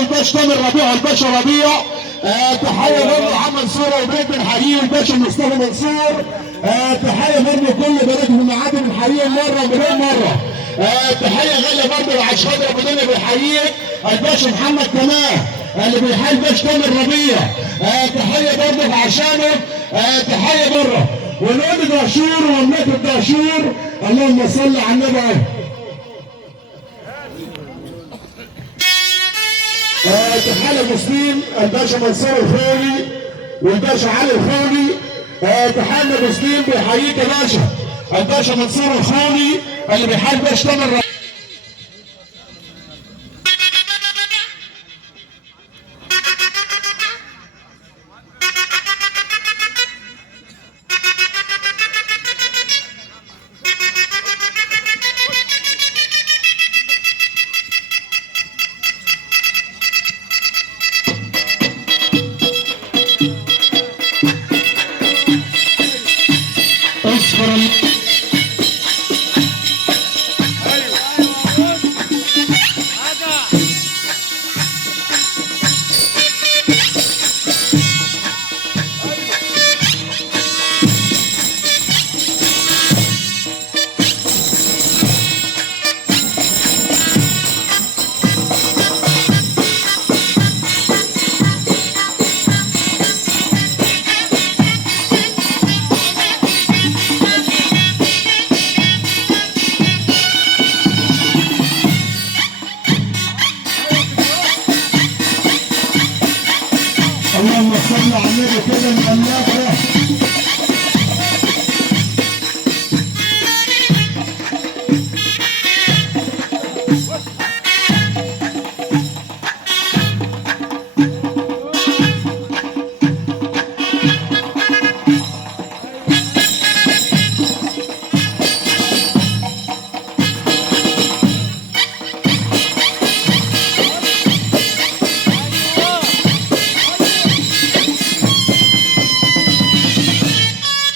الباشا تامر ربيع والباشا ربيع. تحيه برضه محمد صوره وبيت بنحييه الباشا مصطفى منصور. تحيه برضه كل بنات المعادي بنحييهم مره ومليون مره. تحيه غاليه برضه لعشاد ابو دنيا بنحييه الباشا محمد كمال اللي بيحيي الباشا تامر ربيع. تحيه برضه عشانه. تحيه بره ونقول دهشور وملك الدهشور. اللهم صل على النبي. تحيه المسلم الباشا منصور الخولي والباشا علي الخولي. تحيه المسلم بيحييك يا باشا الباشا منصور الخولي اللي بيحيي الباشا تامر. اصفر